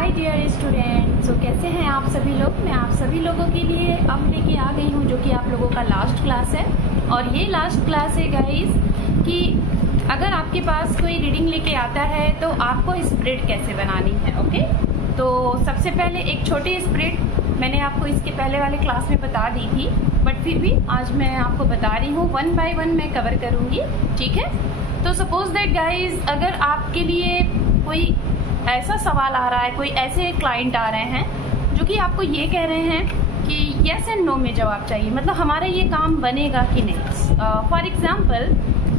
Hi dear student. सो कैसे हैं आप सभी लोग। मैं आप सभी लोगों के लिए अब लेके आ गई हूँ जो कि आप लोगों का लास्ट क्लास है। और ये लास्ट क्लास है गाइस कि अगर आपके पास कोई रीडिंग लेके आता है तो आपको स्प्रेड कैसे बनानी है। ओके, तो सबसे पहले एक छोटी स्प्रेड मैंने आपको इसके पहले वाले क्लास में बता दी थी, बट फिर भी आज मैं आपको बता रही हूँ, 1 बाय 1 मैं कवर करूँगी। ठीक है, तो सपोज दैट गाइज अगर आपके लिए कोई ऐसा सवाल आ रहा है, कोई ऐसे क्लाइंट आ रहे हैं जो कि आपको ये कह रहे हैं कि यस एंड नो में जवाब चाहिए, मतलब हमारा ये काम बनेगा कि नहीं। फॉर एग्जाम्पल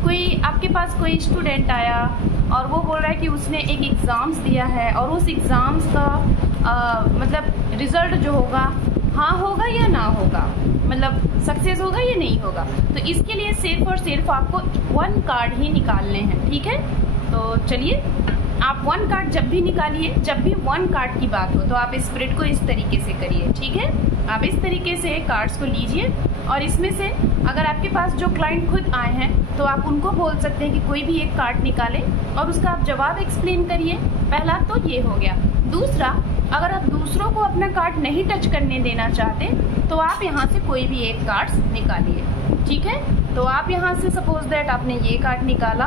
कोई आपके पास कोई स्टूडेंट आया और वो बोल रहा है कि उसने एक एग्ज़ाम्स दिया है और उस एग्ज़ाम्स का मतलब रिज़ल्ट जो होगा हाँ होगा या ना होगा, मतलब सक्सेस होगा या नहीं होगा। तो इसके लिए सिर्फ और सिर्फ आपको 1 कार्ड ही निकालने हैं। ठीक है, तो चलिए आप 1 कार्ड जब भी निकालिए, जब भी 1 कार्ड की बात हो तो आप स्प्रेड को इस तरीके से करिए। ठीक है, आप इस तरीके से कार्ड्स को लीजिए और इसमें से अगर आपके पास जो क्लाइंट खुद आए हैं तो आप उनको बोल सकते हैं कि कोई भी एक कार्ड निकालें और उसका आप जवाब एक्सप्लेन करिए। पहला तो ये हो गया। दूसरा, अगर आप दूसरों को अपना कार्ड नहीं टच करने देना चाहते तो आप यहाँ से कोई भी एक कार्ड्स निकालिए। ठीक है, तो आप यहाँ से सपोज दैट आपने ये कार्ड निकाला,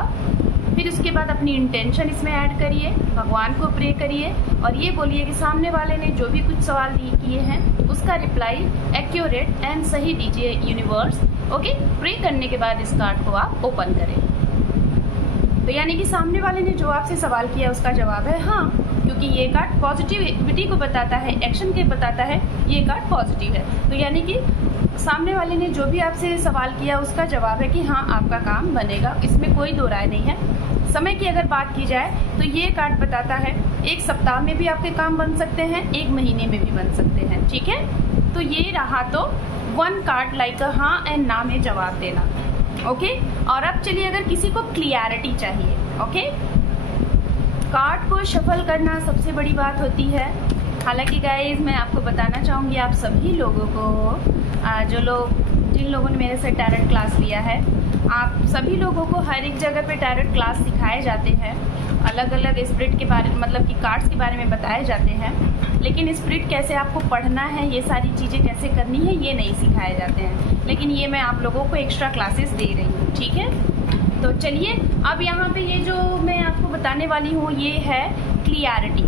फिर उसके बाद अपनी इंटेंशन इसमें ऐड करिए, भगवान को प्रे करिए और ये बोलिए कि सामने वाले ने जो भी कुछ सवाल किए हैं उसका रिप्लाई एक्यूरेट एंड सही दीजिए यूनिवर्स। ओके, प्रे करने के बाद इस कार्ड को आप ओपन करें। तो यानी कि सामने वाले ने जो आपसे सवाल किया उसका जवाब है हाँ, क्योंकि ये कार्ड पॉजिटिविटी को बताता है, एक्शन के बताता है, ये कार्ड पॉजिटिव है। तो यानी कि सामने वाले ने जो भी आपसे सवाल किया उसका जवाब है कि हाँ आपका काम बनेगा, इसमें कोई दो राय नहीं है। समय की अगर बात की जाए तो ये कार्ड बताता है 1 सप्ताह में भी आपके काम बन सकते हैं, 1 महीने में भी बन सकते हैं। ठीक है, तो ये रहा तो 1 कार्ड लाइक हाँ एंड ना में जवाब देना। ओके, और अब चलिए अगर किसी को क्लियरिटी चाहिए, ओके, कार्ड को शफल करना सबसे बड़ी बात होती है। हालांकि गाइज मैं आपको बताना चाहूँगी आप सभी लोगों को, जिन लोगों ने मेरे से टैरोट क्लास लिया है, आप सभी लोगों को हर एक जगह पे टैरोट क्लास सिखाए जाते हैं, अलग अलग स्पिरिट के बारे मतलब कि कार्ड्स के बारे में बताए जाते हैं, लेकिन स्पिरिट कैसे आपको पढ़ना है, ये सारी चीज़ें कैसे करनी है, ये नहीं सिखाए जाते हैं। लेकिन ये मैं आप लोगों को एक्स्ट्रा क्लासेस दे रही हूँ। ठीक है, तो चलिए अब यहाँ पे ये जो मैं आपको बताने वाली हूँ ये है क्लियरिटी।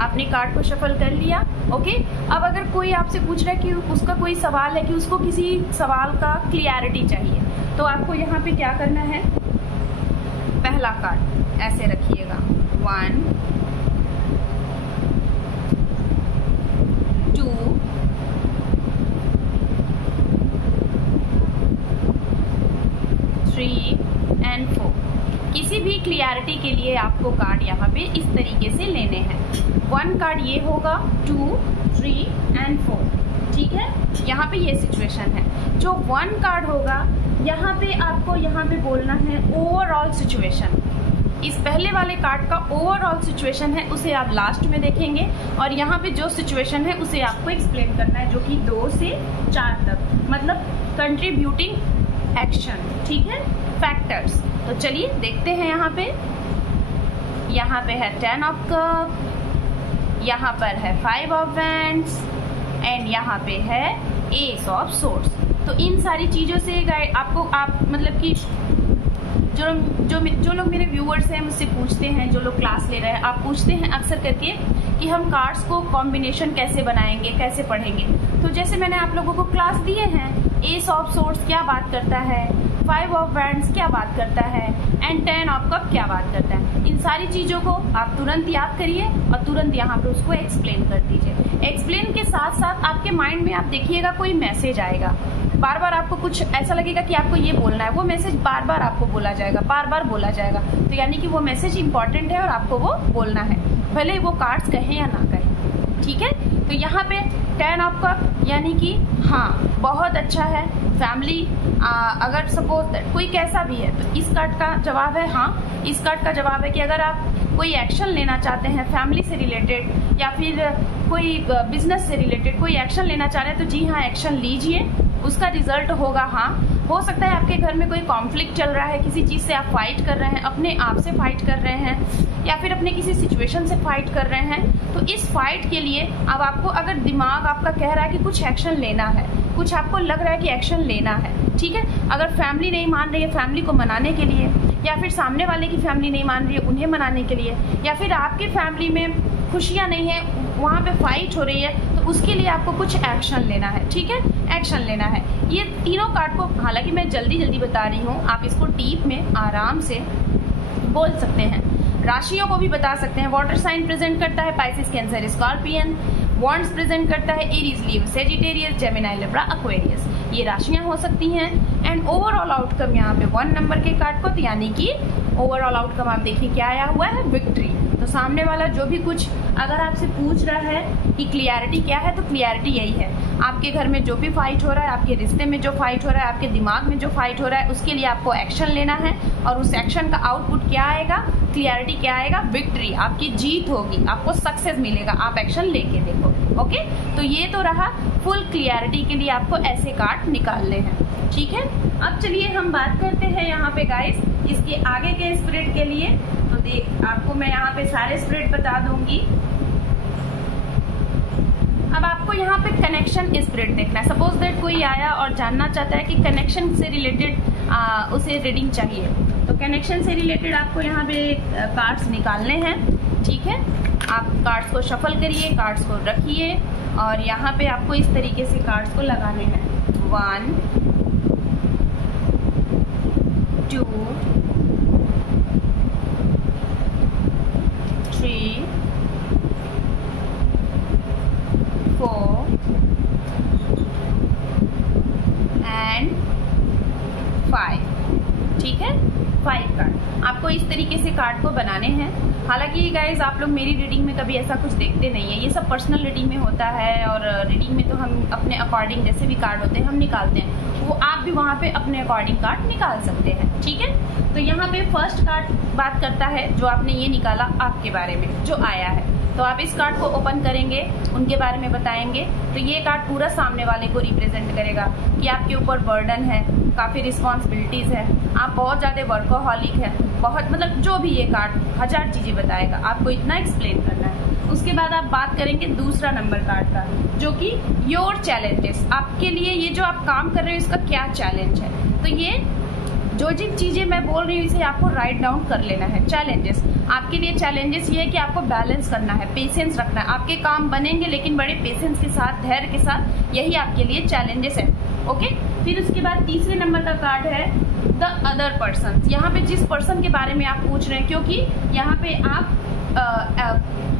आपने कार्ड को शफल कर लिया। ओके, अब अगर कोई आपसे पूछ रहा है कि उसका कोई सवाल है कि उसको किसी सवाल का क्लियरिटी चाहिए, तो आपको यहाँ पे क्या करना है, पहला कार्ड ऐसे रखिएगा 1 2 3 एंड 4। किसी भी क्लियरिटी के लिए आपको कार्ड यहाँ पे इस तरीके से लेने हैं। 1 कार्ड ये होगा, 2 3 एंड 4। ठीक है, यहाँ पे ये सिचुएशन है। जो 1 कार्ड होगा यहाँ पे आपको यहाँ पे बोलना है ओवरऑल सिचुएशन। इस पहले वाले कार्ड का ओवरऑल सिचुएशन है उसे आप लास्ट में देखेंगे और यहाँ पे जो सिचुएशन है उसे आपको एक्सप्लेन करना है, जो कि 2 से 4 तक, मतलब कंट्रीब्यूटिंग एक्शन। ठीक है, फैक्टर्स। तो चलिए देखते हैं। यहाँ पे है 10 ऑफ कप, यहाँ पर है 5 ऑफ वैंड्स एंड यहाँ पे है एस ऑफ सोर्ड्स। तो इन सारी चीजों से आपको मतलब कि जो लोग मेरे व्यूअर्स हैं मुझसे पूछते हैं, जो लोग क्लास ले रहे हैं, आप पूछते हैं अक्सर करके कि हम कार्ड्स को कॉम्बिनेशन कैसे बनाएंगे, कैसे पढ़ेंगे। तो जैसे मैंने आप लोगों को क्लास दिए हैं, एस ऑफ सोर्ड्स क्या बात करता है, 5 ऑफ वैंड्स क्या बात करता है एंड 10 ऑफ कप क्या बात करता है। इन सारी चीजों को आप तुरंत याद करिए और तुरंत यहाँ पे उसको एक्सप्लेन कर दीजिए। एक्सप्लेन के साथ साथ आपके माइंड में आप देखिएगा कोई मैसेज आएगा, बार बार आपको कुछ ऐसा लगेगा कि आपको ये बोलना है, वो मैसेज बार बार आपको बोला जाएगा, बार बार बोला जाएगा। तो यानी कि वो मैसेज इंपॉर्टेंट है और आपको वो बोलना है, भले वो कार्ड्स कहें या ना कहें। ठीक है, तो यहाँ पे 10 ऑफ कप यानी कि हाँ बहुत अच्छा है, फैमिली अगर सपोज कोई कैसा भी है तो इस कार्ड का जवाब है हाँ। इस कार्ड का जवाब है कि अगर आप कोई एक्शन लेना चाहते हैं फैमिली से रिलेटेड या फिर कोई बिजनेस से रिलेटेड कोई एक्शन लेना चाह रहे हैं तो जी हाँ एक्शन लीजिए, उसका रिजल्ट होगा हाँ। हो सकता है आपके घर में कोई कॉन्फ्लिक्ट चल रहा है, किसी चीज़ से आप फाइट कर रहे हैं, अपने आप से फाइट कर रहे हैं या फिर अपने किसी सिचुएशन से फाइट कर रहे हैं। तो इस फाइट के लिए अब आपको अगर दिमाग आपका कह रहा है कि कुछ एक्शन लेना है, कुछ आपको लग रहा है कि एक्शन लेना है, ठीक है, अगर फैमिली नहीं मान रही है, फैमिली को मनाने के लिए, या फिर सामने वाले की फैमिली नहीं मान रही है, उन्हें मनाने के लिए, या फिर आपकी फैमिली में खुशियाँ नहीं है, वहाँ पे फाइट हो रही है, तो उसके लिए आपको कुछ एक्शन लेना है, ठीक है, एक्शन लेना है। ये तीनों कार्ड को हालांकि मैं जल्दी जल्दी बता रही हूँ, आप इसको डीप में आराम से बोल सकते हैं, राशियों को भी बता सकते हैं। वाटर साइन प्रेजेंट करता है Pisces, cancer, scorpion. Wands present करता है Aries, leave, Sagittarius, Gemini, Libra, Aquarius. ये राशियां हो सकती हैं। एंड ओवरऑल आउटकम यहाँ पे 1 नंबर के कार्ड को, तो यानी कि ओवरऑल आउटकम आप देखिए क्या आया हुआ है, विक्ट्री। तो सामने वाला जो भी कुछ अगर आपसे पूछ रहा है कि क्लियरिटी क्या है, तो क्लियरिटी यही है, आपके घर में जो भी फाइट हो रहा है, आपके रिश्ते में जो फाइट हो रहा है, आपके दिमाग में जो फाइट हो रहा है, उसके लिए आपको एक्शन लेना है। और उस एक्शन का आउटपुट क्या आएगा, क्लियरिटी क्या आएगा, विक्ट्री, आपकी जीत होगी, आपको सक्सेस मिलेगा, आप एक्शन लेके देखो। ओके, तो ये तो रहा फुल क्लियरिटी के लिए आपको ऐसे कार्ड निकालने हैं, ठीक है। अब चलिए हम बात करते हैं यहाँ पे गाइस इसके आगे के स्पिरिट के लिए। तो देख आपको मैं यहाँ पे सारे स्पिरिट बता दूंगी। अब आपको यहाँ पे कनेक्शन स्पिरिट देखना है। सपोज दैट कोई आया और जानना चाहता है कि कनेक्शन से रिलेटेड उसे रीडिंग चाहिए, तो कनेक्शन से रिलेटेड आपको यहाँ पे कार्ड्स निकालने हैं, ठीक है। आप कार्ड्स को शफल करिए, कार्ड्स को रखिए और यहाँ पे आपको इस तरीके से कार्ड्स को लगाने हैं। 1 2 3 4 एंड 5, ठीक है। 5 कार्ड आपको इस तरीके से कार्ड को बनाने हैं। हालांकि गाइज आप लोग मेरी रीडिंग में कभी ऐसा कुछ देखते नहीं है, ये सब पर्सनल रीडिंग में होता है और रीडिंग में तो हम अपने अकॉर्डिंग जैसे भी कार्ड होते हैं हम निकालते हैं, वो आप भी वहाँ पे अपने अकॉर्डिंग कार्ड निकाल सकते हैं, ठीक है। तो यहाँ पे फर्स्ट कार्ड बात करता है जो आपने ये निकाला आपके बारे में जो आया है, तो आप इस कार्ड को ओपन करेंगे, उनके बारे में बताएंगे। तो ये कार्ड पूरा सामने वाले को रिप्रेजेंट करेगा कि आपके ऊपर बर्डन है, काफ़ी रिस्पॉन्सिबिलिटीज़ है, आप बहुत ज़्यादा वर्कोहॉलिक है, बहुत मतलब जो भी ये कार्ड 1000 चीज़ें बताएगा, आपको इतना एक्सप्लेन करना है। उसके बाद आप बात करेंगे दूसरा नंबर कार्ड का जो कि योर चैलेंजेस, आपके लिए ये जो आप काम कर रहे हो इसका क्या चैलेंज है। तो ये जो जिन चीज़ें मैं बोल रही हूँ इसे आपको राइट डाउन कर लेना है। चैलेंजेस आपके लिए चैलेंजेस ये है कि आपको बैलेंस करना है, पेशेंस रखना है, आपके काम बनेंगे लेकिन बड़े पेशेंस के साथ, धैर्य के साथ, यही आपके लिए चैलेंजेस है। ओके, फिर उसके बाद तीसरे नंबर का कार्ड है द अदर पर्सन। यहाँ पे जिस पर्सन के बारे में आप पूछ रहे हैं, क्योंकि यहाँ पे आप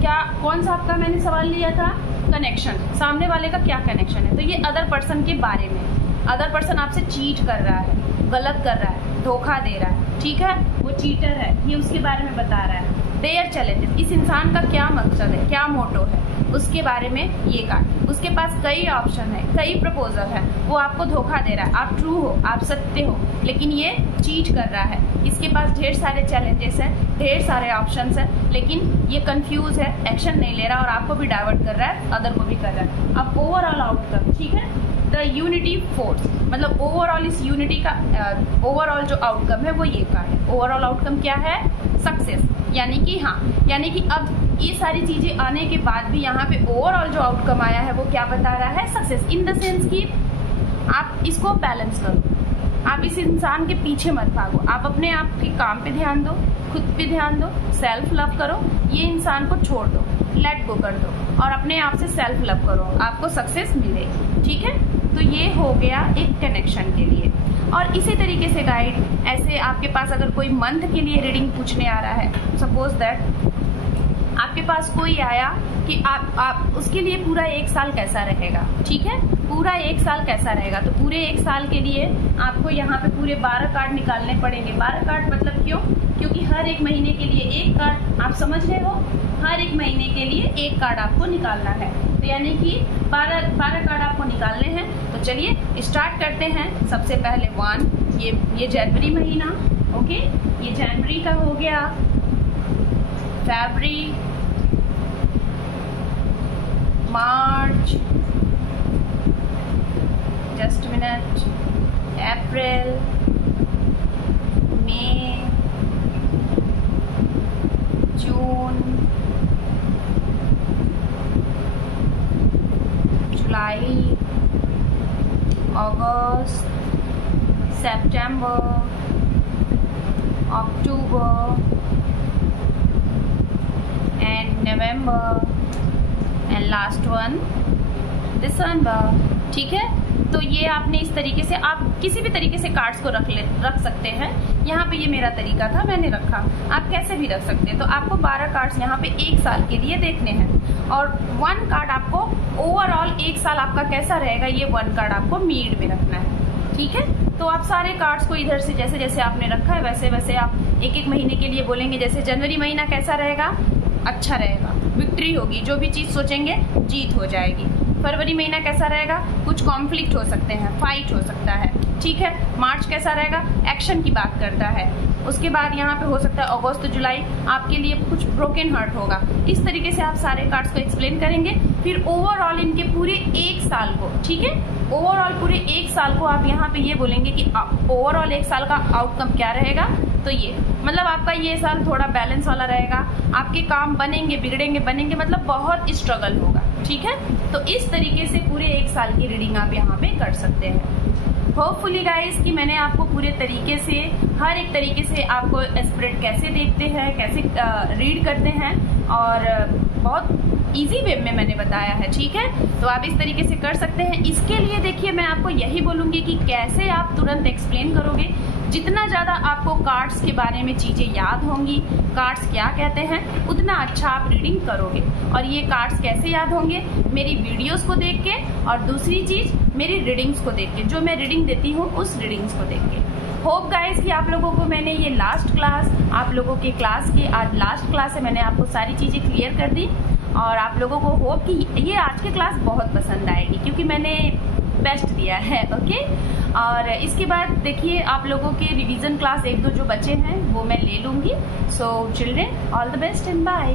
क्या कौन सा आपका मैंने सवाल लिया था, कनेक्शन, सामने वाले का क्या कनेक्शन है, तो ये अदर पर्सन के बारे में, अदर पर्सन आपसे चीट कर रहा है, गलत कर रहा है, धोखा दे रहा है, ठीक है, वो चीटर है, ये उसके बारे में बता रहा है। देयर चैलेंजेस, इस इंसान का क्या मकसद है, क्या मोटो है, उसके बारे में ये कार्ड। उसके पास कई ऑप्शन है, कई प्रपोजल है, वो आपको धोखा दे रहा है, आप ट्रू हो, आप सत्य हो, लेकिन ये चीट कर रहा है। इसके पास ढेर सारे चैलेंजेस हैं, ढेर सारे ऑप्शंस हैं, लेकिन ये कंफ्यूज है, एक्शन नहीं ले रहा और आपको भी डाइवर्ट कर रहा है, अदर को भी कर रहा है। अब ओवरऑल आउटकम, ठीक है, द यूनिटी फोर्स, मतलब ओवरऑल इस यूनिटी का ओवरऑल जो आउटकम है वो ये कार्ड है। ओवरऑल आउटकम क्या है, सक्सेस, यानी कि हाँ, यानी कि अब ये सारी चीजें आने के बाद भी यहाँ पे ओवरऑल जो आउटकम आया है वो क्या बता रहा है, सक्सेस, इन द सेंस कि आप इसको बैलेंस करो, आप इस इंसान के पीछे मत भागो, आप अपने आप के काम पे ध्यान दो, खुद पे ध्यान दो, सेल्फ लव करो, ये इंसान को छोड़ दो, लेट गो कर दो और अपने आप से सेल्फ लव करो, आपको सक्सेस मिलेगी, ठीक है। तो ये हो गया एक कनेक्शन के लिए। और इसी तरीके से गाइड, ऐसे आपके पास अगर कोई मंथ के लिए रीडिंग पूछने आ रहा है, सपोज दैट आपके पास कोई आया कि आप उसके लिए पूरा 1 साल कैसा रहेगा, ठीक है, पूरा 1 साल कैसा रहेगा, तो पूरे 1 साल के लिए आपको यहाँ पे पूरे 12 कार्ड निकालने पड़ेंगे। 12 कार्ड मतलब क्यों, क्योंकि हर एक महीने के लिए एक कार्ड, आप समझ रहे हो, हर एक महीने के लिए एक कार्ड आपको निकालना है, तो यानी कि 12 कार्ड आपको निकालने हैं। तो चलिए स्टार्ट करते हैं। सबसे पहले 1, ये जनवरी महीना, ओके, ये जनवरी का हो गया, फरवरी, मार्च, जस्ट मिनट, अप्रैल, जुलाई, अगस्त, सितंबर, अक्टूबर एंड नवंबर एंड लास्ट वन दिसंबर। ठीक है, तो ये आपने इस तरीके से, आप किसी भी तरीके से कार्ड्स को रख सकते हैं। यहाँ पे ये मेरा तरीका था, मैंने रखा, आप कैसे भी रख सकते हैं। तो आपको 12 कार्ड्स यहाँ पे 1 साल के लिए देखने हैं और 1 कार्ड आपको ओवरऑल 1 साल आपका कैसा रहेगा, ये 1 कार्ड आपको मीड में रखना है। ठीक है, तो आप सारे कार्ड्स को इधर से जैसे जैसे आपने रखा है वैसे वैसे आप 1-1 महीने के लिए बोलेंगे। जैसे जनवरी महीना कैसा रहेगा, अच्छा रहेगा, विक्ट्री होगी, जो भी चीज सोचेंगे जीत हो जाएगी। फरवरी महीना कैसा रहेगा, कुछ कॉन्फ्लिक्ट हो सकते हैं, फाइट हो सकता है। ठीक है, मार्च कैसा रहेगा, एक्शन की बात करता है। उसके बाद यहाँ पे हो सकता है अगस्त जुलाई आपके लिए कुछ ब्रोकन हार्ट होगा। इस तरीके से आप सारे कार्ड्स को एक्सप्लेन करेंगे। फिर ओवरऑल इनके पूरे 1 साल को, ठीक है, ओवरऑल पूरे 1 साल को आप यहाँ पे ये बोलेंगे कि ओवरऑल 1 साल का आउटकम क्या रहेगा। तो ये मतलब आपका ये साल थोड़ा बैलेंस वाला रहेगा, आपके काम बनेंगे बिगड़ेंगे, बनेंगे मतलब बहुत स्ट्रगल होगा। ठीक है, तो इस तरीके से पूरे 1 साल की रीडिंग आप यहाँ पे कर सकते हैं। होपफुली गाइस कि मैंने आपको पूरे तरीके से, हर एक तरीके से आपको स्प्रेड कैसे देखते हैं, कैसे रीड करते हैं और बहुत इजी वे में मैंने बताया है। ठीक है, तो आप इस तरीके से कर सकते हैं। इसके लिए देखिए मैं आपको यही बोलूँगी कि कैसे आप तुरंत एक्सप्लेन करोगे। जितना ज़्यादा आपको कार्ड्स के बारे में चीज़ें याद होंगी, कार्ड्स क्या कहते हैं, उतना अच्छा आप रीडिंग करोगे। और ये कार्ड्स कैसे याद होंगे, मेरी वीडियोस को देख के, और दूसरी चीज़ मेरी रीडिंग्स को देख के, जो मैं रीडिंग देती हूँ उस रीडिंग्स को देख के। होप गाइस कि आप लोगों को मैंने ये लास्ट क्लास, आप लोगों के क्लास की आज लास्ट क्लास है, मैंने आपको सारी चीज़ें क्लियर कर दी और आप लोगों को होप कि ये आज की क्लास बहुत पसंद आएगी क्योंकि मैंने बेस्ट दिया है। ओके, और इसके बाद देखिए आप लोगों के रिवीजन क्लास 1-2 जो बचे हैं वो मैं ले लूँगी। So children, all the best and bye.